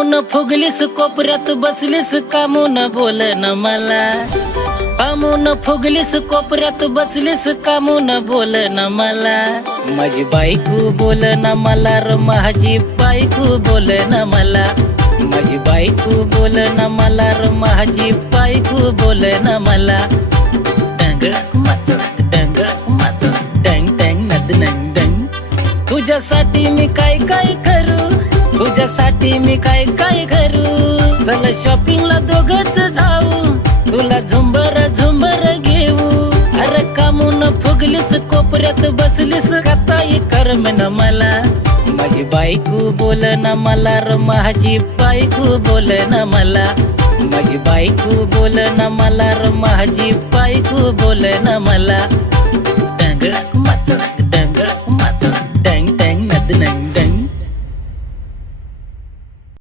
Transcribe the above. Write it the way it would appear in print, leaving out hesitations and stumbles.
कामून फुगलीस कोपऱ्यात बसलीस कामून बोल न मला, कामून फुगलीस कोपऱ्यात बसलीस कामून बोल न मला, माझी बायको बोल न मला र माझी बायको बोल न मला, माझी बायको बोल न मला र माझी बायको बोल न मला. डंग माच डंग माच डंग डंग नद डंग डंग. तुझ्यासाठी मी काय काय करू, तुझ्यासाठी मी काय काय करू, चल शॉपिंगला दोघच जाऊ, तुला झुंबर झुंबर घेऊ. अरे कामून फुगलीस कोपऱ्यात बसलीस काही करम न मला, माझी बायको बोल न मला र माझी बायको बोल न मला, माझी बायको बोल न मला र माझी बायको बोल न मला.